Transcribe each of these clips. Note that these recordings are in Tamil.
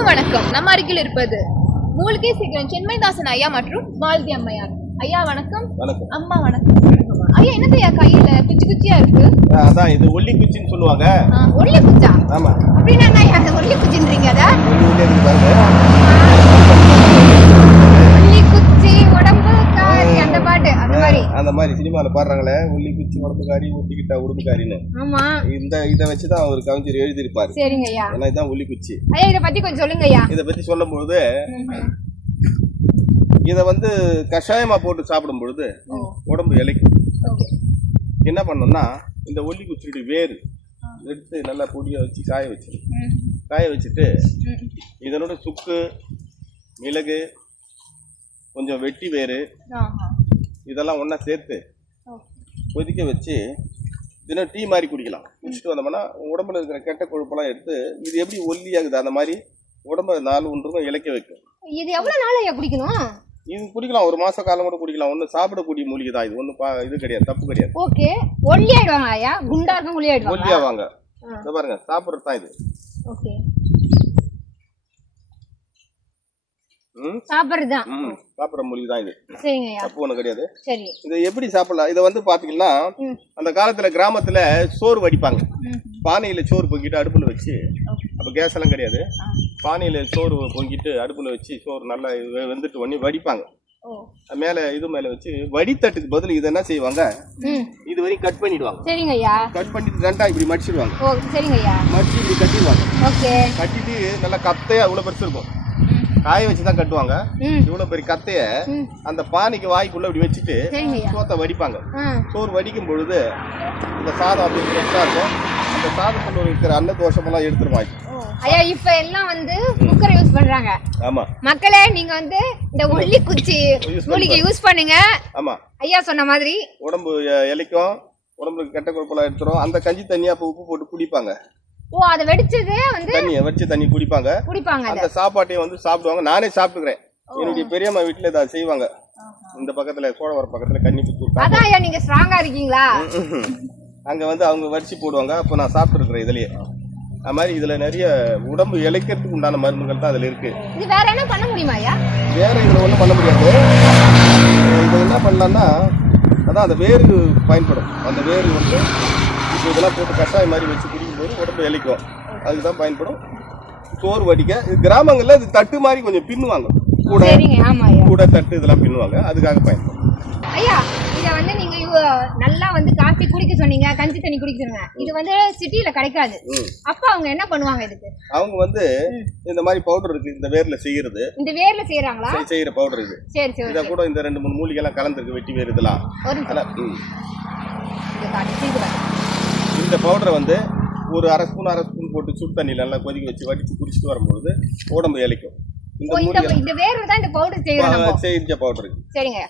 அனைவருக்கும் வணக்கம். நம்ம அருகில் இருப்பது மூலிகை சேகரன் சென்மைதாசன் ஐயா மற்றும் மாலதி அம்மையார். ஐயா வணக்கம். வணக்கம். அம்மா வணக்கம். ஐயா என்னதையா கையில குச்சி குச்சியா இருக்கு? அதான் இது ஒல்லி குச்சின்னு சொல்லுவாங்க. ஒல்லி குச்சா? ஆமா. அப்படின்னா என்ன ஒல்லி குச்சின்றீங்க? அத ஒல்லி குச்சி உடம்பு காரி அந்த பாட்டு அந்த மாதிரி சினிமால பாடுறாங்களே, ஒல்லி குச்சி உடம்புக்காரி ஊட்டிக்கிட்டா உடம்புக்காரின்னு. ஆமா. இதை வச்சுதான் அவர் கவிஞர் எழுதியிருப்பாரு. சரிங்க ஐயா. ஏன்னா இதான் ஒல்லி குச்சி. ஐயா இதை பத்தி கொஞ்சம் சொல்லுங்க ஐயா. இதை பத்தி சொல்லும் பொழுது இதை கஷாயமா போட்டு சாப்பிடும் பொழுது உடம்பு இலைக்கும். என்ன பண்ணோம்னா இந்த ஒல்லி குச்சியுடைய வேறு எடுத்து நல்லா பொடியை வச்சு காய வச்சுட்டு இதனோட சுக்கு, மிளகு, கொஞ்சம் வெட்டி வேறு இதெல்லாம் ஒன்றா சேர்த்து கொதிக்க வச்சு தினம் டீ மாதிரி குடிக்கலாம். குடிச்சிட்டு வந்தோம்னா உடம்புல இருக்கிற கெட்ட கொழுப்பெல்லாம் எடுத்து இது எப்படி ஒல்லியாகுது அந்த மாதிரி உடம்பை 4 ஒன்றுக்கும் இழைக்க வைக்கும். இது எவ்வளவு நாள் ஐயா குடிக்கணும்? இது குடிக்கலாம், 1 மாச காலம் கூட குடிக்கலாம். ஒன்றும் சாப்பிடக்கூடிய மூலிகை தான் இது. ஒன்றும் இது கிடையாது, தப்பு கிடையாது. ஓகே. ஒல்லியாயிடுவாங்க ஐயா? குண்டா இருக்கும் ஒல்லியாவாங்க. இதை பாருங்க, சாப்பிட்றது தான் இது. ஓகே. சாப்பிட்ற மூலிகை தான் இது. சரிங்க ஐயா. தப்பு ஒன்றும் கிடையாது. சரி. இதை எப்படி சாப்பிடலாம்? இதை பாத்தீங்கன்னா அந்த காலத்துல கிராமத்துல சோறு வடிப்பாங்க. பானையில சோறு பொங்கிட்டு அடுப்புல வச்சு, அப்ப கேஸ் எல்லாம் கிடையாது, பானையில சோறு பொங்கிட்டு அடுப்புல வச்சு சோறு நல்லா வெந்துட்டு உடனே வடிப்பாங்க. மேல வச்சு வடித்தட்டுக்கு பதில் இதை என்ன செய்வாங்க, இது வரைக்கும் கட் பண்ணிடுவாங்க. சரிங்க ஐயா. கட் பண்ணிட்டு ரெண்டா இப்படி மடிச்சிடுவாங்க. சரிங்க ஐயா. மடிச்சு இப்படி கட்டிடுவாங்க. ஓகே. கட்டிட்டு நல்லா கத்தையா இவ்வளவு பெருசு இருக்கும், காய வச்சுதான் கட்டுவாங்க. இவ்வளவு பெரிய கத்தைய அந்த பானைக்கு வாய்க்குள்ள இப்படி வச்சுட்டு சோத்தை வடிப்பாங்க. சோறு வடிக்கும் பொழுது இந்த சாதம் அப்படி ஃப்ரெஷ்ஷா இருக்கும். அந்த சாதத்துல இருக்கிற அன்ன தோஷமெல்லாம் எடுத்துருவாங்க. ஐயா இப்ப எல்லாம் குக்கர் யூஸ் பண்றாங்க. ஆமா மக்களே, நீங்க இந்த ஒல்லி குச்சி மூலிகை யூஸ் பண்ணுங்க. ஆமா ஐயா சொன்ன மாதிரி உடம்பு இலைக்கும், உடம்புக்கு கெட்ட கொழுப்பெல்லாம் எடுத்துரும். அந்த கஞ்சி தண்ணியா உப்பு போட்டு குடிப்பாங்க. அதை வெடிச்சதே தண்ணி குடிப்பாங்க. அந்த சாப்பாட்டையும் சாப்பிடுவாங்க. நானே சாப்பிட்டுக்கிறேன். என்னுடைய பெரியம்மா வீட்டுல இதை செய்வாங்க. இந்த பக்கத்துல சோழவரம் பக்கத்துல கன்னிபுத்தூர். அதான் ஐயா நீங்க ஸ்ட்ராங்கா இருக்கீங்களா? அங்க அவங்க வரிச்சு போடுவாங்க. அப்ப நான் சாப்பிட்டு இருக்கிறேன். இதுலயே அது மாதிரி இதுல நிறைய உடம்பு இழைக்கிறதுக்கு உண்டான மருந்துகள் தான் அதுல இருக்கு. இது வேற என்ன பண்ண முடியுமா ஐயா? வேற இதுல ஒண்ணும் பண்ண முடியாது. இது என்ன பண்ணலாம்னா, அதான் அந்த வேறு பயன்படும். அந்த வேறு இதெல்லாம் போட்டு கஷாயம் மாதிரி வச்சு குடிக்கும்போது உடம்பு இழைக்கும். அதுக்குதான் பயன்படும். சோறு வடிக்க கிராமங்கள்ல இது தட்டு மாதிரி கொஞ்சம் பின்னுவாங்க. கூட தட்டு இதெல்லாம் பின்னுவாங்க. அதுக்காக பயன்படும். ஐயா இதை நீங்க நல்லா காஃபி குடிக்க சொன்னீங்க, கஞ்சி தண்ணி குடிக்க சொன்னீங்க. இது சிட்டில கிடைக்காது. அப்ப அவங்க என்ன பண்ணுவாங்க? இதுக்கு அவங்க இந்த மாதிரி பவுடர் இருக்கு. இந்த வேர்ல செய்யறது. இந்த வேர்ல செய்யறாங்களா? செய்யற பவுடர் இது. சரி சரி. இத கூட இந்த 2-3 மூலிகை எல்லாம் கலந்துருக்கு. வெட்டி வேர் இதெல்லாம். இந்த பவுடரை ஒரு அரை ஸ்பூன் போட்டு சுடு தண்ணியில் நல்லா கொதிக்க வச்சு வடிச்சு குடிச்சிட்டு வரும்போது உடம்பு இழைக்கும். இந்த வேர்ல தான் இந்த பவுடர் செய்யறோம். செஞ்ச பவுடர். சரிங்க.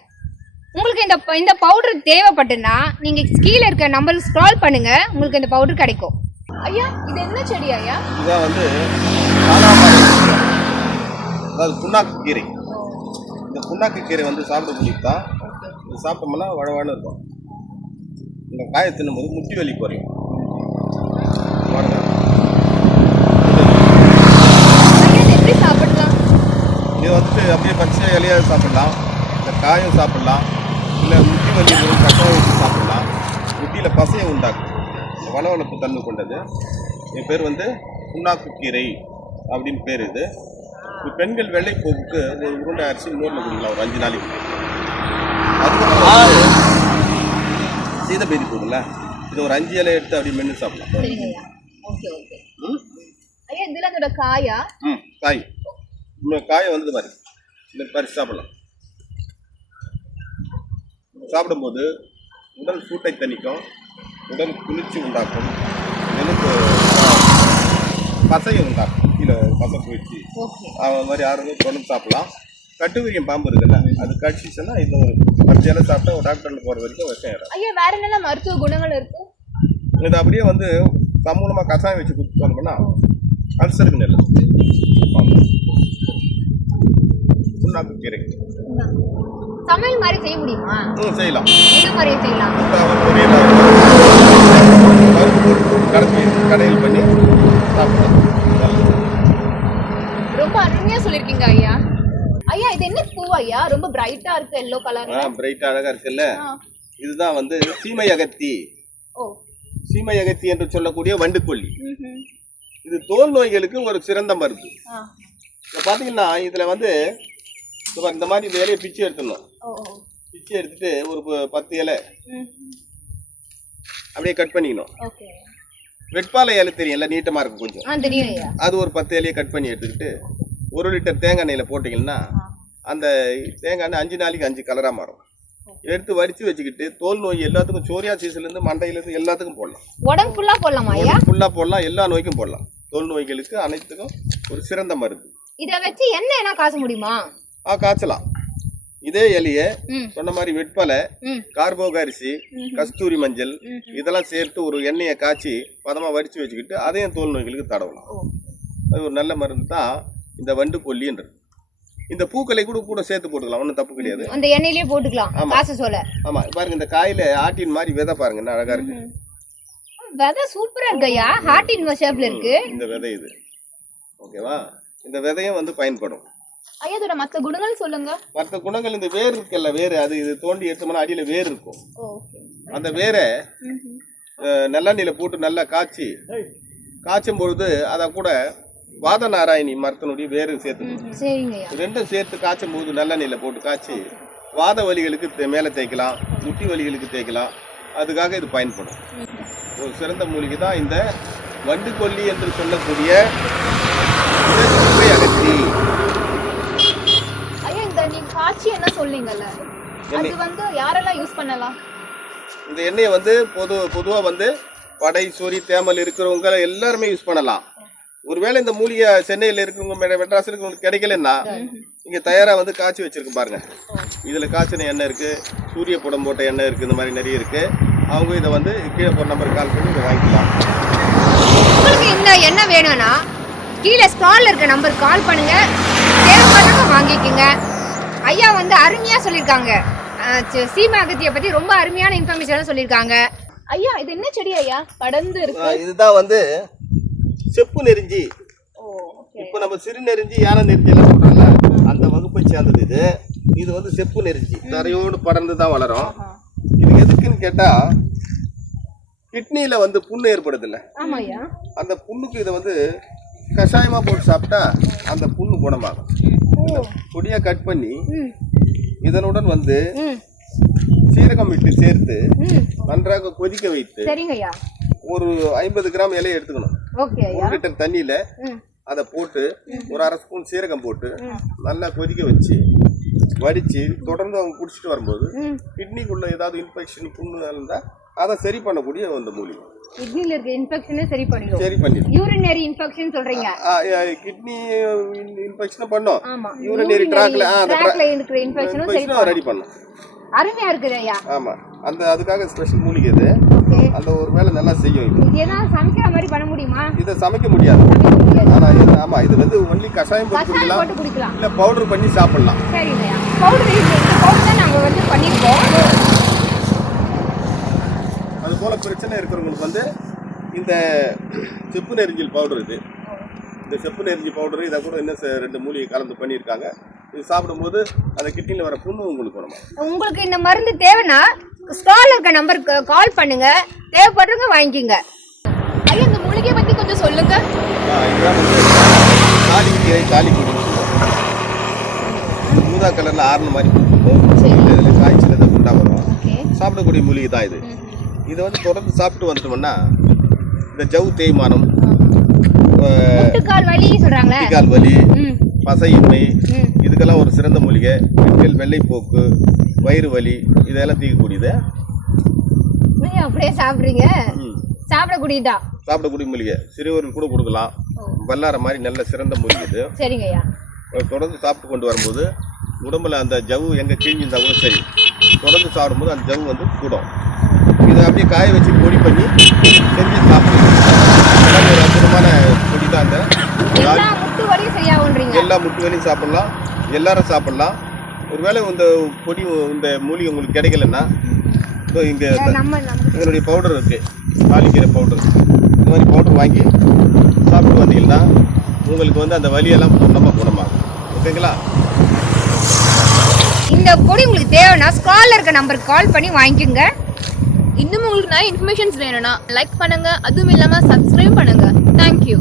உங்களுக்கு இந்த பவுடர் தேவைப்பட்டுனா நீங்க கீழ இருக்க நம்பருக்கு ஸ்க்ரால் பண்ணுங்க. உங்களுக்கு இந்த பவுடர் கிடைக்கும். ஐயா இது என்ன செடி ஐயா? இதான் அதாவது புண்ணாக்கு கீரை. இந்த புண்ணாக்கு கீரை சாப்பிட முடியுதான். இது சாப்பிட்டோம்னா வழவான்னு இருக்கும். இந்த காயை தின்னும்போது முட்டி வலி குறையும். எப்படி சாப்பிடலாம்? இது அப்படியே பச்சை இலையாக சாப்பிடலாம், இந்த காயும் சாப்பிடலாம், இல்லை முட்டி வலி கஷாயம் வச்சு சாப்பிடலாம். முட்டியில் பசையை உண்டாக்கும். வளவளப்பு தன்மை கொண்டது. என் பேர் புண்ணாக்கு கீரை அப்படின்னு பேர். இது பெண்கள் வெள்ளைப்போக்குக்கு ஒரு உருண்டை அரிசி நூறில் குடிக்கலாம் ஒரு 5 நாளைக்கு. அதுக்கப்புறம் சீதபேரி போகுதுல்ல, இது ஒரு 5 இலை எடுத்து அப்படி மென்று சாப்பிடலாம். காய் காயை மாதிரி இந்த பறிச்சு சாப்பிடலாம். சாப்பிடும்போது உடல் சூட்டை தணிக்கும், உடல் குளிர்ச்சி உண்டாக்கும், எனக்கு பசையை உண்டாக்கும். கீழே பசை போயிடுச்சு அது மாதிரி ஆரோக்கியம் தொடர்ந்து சாப்பிடலாம். கட்டுவிரியம் பாம்பு இருக்குல்ல, அது கடிச்சிச்சுன்னா இந்த ஒரு 5 இலை சாப்பிட்டா ஒரு டாக்டர்ல போகிற வரைக்கும் விஷயம் ஏறும். ஐயா வேற என்னென்ன மருத்துவ குணங்கள் இருக்கு? இது அப்படியே சமூலமாக கஷாயம் வச்சு குடிச்சு வந்தோம்னா அல்சருக்கு நல்லது. புண்ணாக்கு கீரை சமையல் மாதிரி செய்ய முடியுமா? செய்யலாம். என்ன மாதிரி செய்யலாம்? கடையில் பண்ணி சாப்பிடலாம். சொல்லிருக்கீங்க ஐயா. ஐயா இது என்ன பூ ஐயா? ரொம்ப பிரைட்டா இருக்கு, எல்லோ கலர்ல. பிரைட் அழகா இருக்குல்ல. இதுதான் வந்து சீமை அகத்தி. ஓ, சீமை அகத்தி என்று சொல்லக்கூடிய வண்டுக்கொல்லி. இது தோல் நோய்களுக்கு ஒரு சிறந்த மருந்து. இப்போ பார்த்தீங்கன்னா இதுல வந்து இந்த மாதிரி இந்த இலையை பிச்சு எடுத்துடணும். பிச்சு எடுத்துட்டு ஒரு 10 இலை அப்படியே கட் பண்ணிக்கணும். வெட்பாலை இலை தெரியல, நீட்டமா இருக்கும் கொஞ்சம். அது ஒரு 10 இலையை கட் பண்ணி எடுத்துக்கிட்டு 1 லிட்டர் தேங்காய் எண்ணெயில போட்டீங்கன்னா அந்த தேங்காய் எண்ணெய் 5 நாளைக்கு 5 கலரா மாறும். எடுத்து வடிச்சு வச்சுக்கிட்டு தோல் நோய் எல்லாத்துக்கும், சோரியாசிஸ்ல இருந்து மண்டையில இருந்து எல்லாத்துக்கும் போடலாம். உடம்பு ஃபுல்லா போடலாமா ஐயா? ஃபுல்லா போடலாம், எல்லா நோய்க்கும் போடலாம். தோல் நோய்களுக்கு அனைத்துக்கும் ஒரு சிறந்த மருந்து. இத வச்சு என்ன காச முடியுமா? காய்ச்சலாம். இதே இலைய சொன்ன மாதிரி வெட்பலை, கார்போக அரிசி, கஸ்தூரி மஞ்சள் இதெல்லாம் சேர்த்து ஒரு எண்ணெயை காய்ச்சி பதமா வடிச்சு வச்சுக்கிட்டு அதையும் தோல் நோய்களுக்கு தடவலாம். அது ஒரு நல்ல மருந்து தான் இந்த வண்டுக்கொல்லின்றது. இந்த பூக்களை கூட சேர்த்து போட்டுக்கலாம், ஒன்றும் தப்பு கிடையாது. அந்த எண்ணெயிலே போட்டுக்கலாம். ஆமா, பாருங்க இந்த காயில ஆட்டின் மாதிரி விதை பாருங்க, என்ன அழகா இருக்கு. விதை சூப்பரா இருக்குயா, ஹார்ட்டின் ஷேப்ல இருக்கு இந்த விதை. இது ஓகேவா? இந்த விதையும் வந்து பயன்படும். ஐயா இதோட மற்ற குணங்கள் சொல்லுங்க. மற்ற குணங்கள் இந்த வேர் இருக்குல்ல, வேறு அது இது தோண்டி எடுத்தோம்னா அடியில வேர் இருக்கும். அந்த வேரை நல்லெண்ணெயில போட்டு நல்லா காய்ச்சும் பொழுது அதை கூட வாத நாராயணி மரத்தினுடைய வேறு சேர்த்து ரெண்டும் சேர்த்து காய்ச்சும் போது நல்லெண்ணெயில போட்டு காய்ச்சி வாத வலிகளுக்கு மேலே தேய்க்கலாம், முட்டி வலிகளுக்கு தேய்க்கலாம். அதுக்காக இது பயன்படும். ஒரு சிறந்த மூலிகை தான் இந்த வண்டுக்கொல்லி என்று சொல்லக்கூடிய அகத்தி. ஐயா இந்த நீங்க காய்ச்சி என்ன சொல்றீங்கல்ல, அது வந்து யாரெல்லாம் யூஸ் பண்ணலாம்? இந்த எண்ணெயை வந்து பொதுவா வந்து படை, சொறி, தேமல் இருக்கிறவங்க எல்லாருமே யூஸ் பண்ணலாம். ஒருவேளை இந்த மூலிகை சென்னையில் இருக்கிறவங்க, மெட்ராஸில் இருக்கிறவங்களுக்கு கிடைக்கலன்னா இங்க தயாரா வந்து காய்ச்சி வச்சிருக்கு பாருங்க. இதுல காய்ச்சின எண்ணெய் இருக்கு, சூரிய புடம் போட்ட எண்ணெய் இருக்கு, இந்த மாதிரி நிறைய இருக்கு. அவங்க இதை வந்து கீழே போற நம்பருக்கு கால் பண்ணி இதை வாங்கிக்கலாம். உங்களுக்கு இந்த எண்ணெய் வேணும்னா கீழே ஸ்க்ரால்ல இருக்க நம்பருக்கு கால் பண்ணுங்க, தேவைப்படுறவங்க வாங்கிக்கோங்க. ஐயா வந்து அருமையா சொல்லியிருக்காங்க, சீமை அகத்தியை பத்தி ரொம்ப அருமையான இன்ஃபர்மேஷன் சொல்லியிருக்காங்க. ஐயா இது என்ன செடி ஐயா படர்ந்து இருக்கு? இதுதான் வந்து செப்பு நெருஞ்சி. இப்போ நம்ம சிறு நெருஞ்சி, யானை நெருஞ்சி எல்லாம் சொல்றோம்ல, அந்த வகுப்பை சேர்ந்தது இது. இது வந்து செப்பு நெருஞ்சி, தரையோடு படர்ந்து தான் வளரும். இது எதுக்குன்னு கேட்டா, கிட்னியில வந்து புண்ணு ஏற்படுது இல்ல, அந்த புண்ணுக்கு இதை வந்து கஷாயமா போட்டு சாப்பிட்டா அந்த புண்ணு குணமாகும். பொடியா கட் பண்ணி இதனுடன் வந்து சீரகம் விட்டு சேர்த்து நன்றாக கொதிக்க வைத்து ஒரு 50 கிராம் இலையை எடுத்துக்கணும். 1 லிட்டர் தண்ணியில அதை போட்டு ஒரு 1/2 ஸ்பூன் சீரகம் போட்டு நல்லா கொதிக்க வச்சு வடிச்சு தொடர்ந்து அவங்க குடிச்சிட்டு வரும்போது கிட்னிக்குள்ள ஏதாவது இன்ஃபெக்ஷன், புண்ணு இருந்தா அதை சரி பண்ணக்கூடிய அந்த மூலிகை. கிட்னில இருக்க இன்ஃபெக்ஷனை சரி பண்ணிடும். யூரினரி இன்ஃபெக்ஷன் சொல்றீங்க? கிட்னி இன்ஃபெக்ஷன் பண்ணும். யூரினரி ட்ராக்ல இருக்கிற இன்ஃபெக்ஷனும் ரெடி பண்ணும். அருமையா இருக்குது ஐயா. ஆமா, அதுக்காக ஸ்பெஷல் மூலிகை இது. அந்த ஒரு வேளை நல்லா செய்யும். இது ஏதாவது சமைக்கிற மாதிரி பண்ண முடியுமா? இதை சமைக்க முடியாது. ஆனா ஆமா, இது வந்து ஒன்லி கஷாயம் போட்டு குடிக்கலாம், இல்ல பவுடர் பண்ணி சாப்பிடலாம். சரிங்க ஐயா, பவுடர் தான் நாங்க வந்து பண்ணிருக்கோம். அது போல பிரச்சனை இருக்கிறவங்களுக்கு வந்து இந்த செப்பு நெருஞ்சில் பவுடர், இந்த செப்பு நெருஞ்சி பவுடர், இதை கூட இன்னும் 2 மூலிகை கலந்து பண்ணியிருக்காங்க. இது சாப்பிடும்போது அந்த கிட்னியில் வர புண்ணு உங்களுக்கு குணமாகும். உங்களுக்கு இந்த மருந்து தேவைன்னா ஸ்டால் இருக்க நம்பருக்கு கால் பண்ணுங்க, தேவைப்படுறவங்க வாங்கிக்கோங்க. ஐயா இந்த மூலிகை பத்தி கொஞ்சம் சொல்லுங்க. இதுதான் வந்து தாலிக்கீரை, தாலிக்குடி. ஊதா கலர்ல ஆறுன மாதிரி இதில் காய்ச்சல் எதாவது உண்டா வரும். சாப்பிடக்கூடிய மூலிகை தான் இது. இதை வந்து தொடர்ந்து சாப்பிட்டு வந்துட்டோம்னா இந்த ஜவு தேய்மானம், முட்டுக்கால் வலி, பசையின்மை, இதுக்கெல்லாம் ஒரு சிறந்த மூலிகை. வெள்ளைப்போக்கு, வயிறு வலி இதெல்லாம் தீர்க்கக்கூடியது. அப்படியே சாப்பிடுறீங்க? சாப்பிடக்கூடிய மூலிகை. சிறுவர்கள் கூட கொடுக்கலாம். வல்லார மாதிரி நல்ல சிறந்த மூலிகை இது. சரிங்கய்யா. தொடர்ந்து சாப்பிட்டு கொண்டு வரும்போது உடம்புல அந்த ஜவ்வு எங்க கிழிஞ்சிருந்தா கூட சரி, தொடர்ந்து சாப்பிடும்போது அந்த ஜவ்வு வந்து கூடும். இதை அப்படியே காய வச்சு பொடி பண்ணி செஞ்சு சாப்பிடுவோம். ஒரு அற்புதமான பொடி தான். அந்த எல்லா முட்டு வலியும் சாப்பிடலாம், எல்லாரும் சாப்பிடலாம். ஒருவேளை இந்த பொடி, இந்த மூலிகை உங்களுக்கு கிடைக்கலன்னா இங்கே இதனுடைய பவுடர் இருக்கு, தாலிக்கீரை பவுடர். இந்த மாதிரி பவுடர் வாங்கி சாப்பிட்டு வந்தீங்கன்னா உங்களுக்கு வந்து அந்த வலியெல்லாம் நம்ம குணமாகும். ஓகேங்களா? இந்த பொடி உங்களுக்கு தேவைன்னா ஸ்க்ரால்ல இருக்க நம்பருக்கு கால் பண்ணி வாங்கிக்கோங்க. இன்னும் உங்களுக்கு நிறைய இன்ஃபர்மேஷன்ஸ் வேணும்னா லைக் பண்ணுங்க, அதுவும் இல்லாம சப்ஸ்கிரைப் பண்ணுங்க. தேங்க்யூ.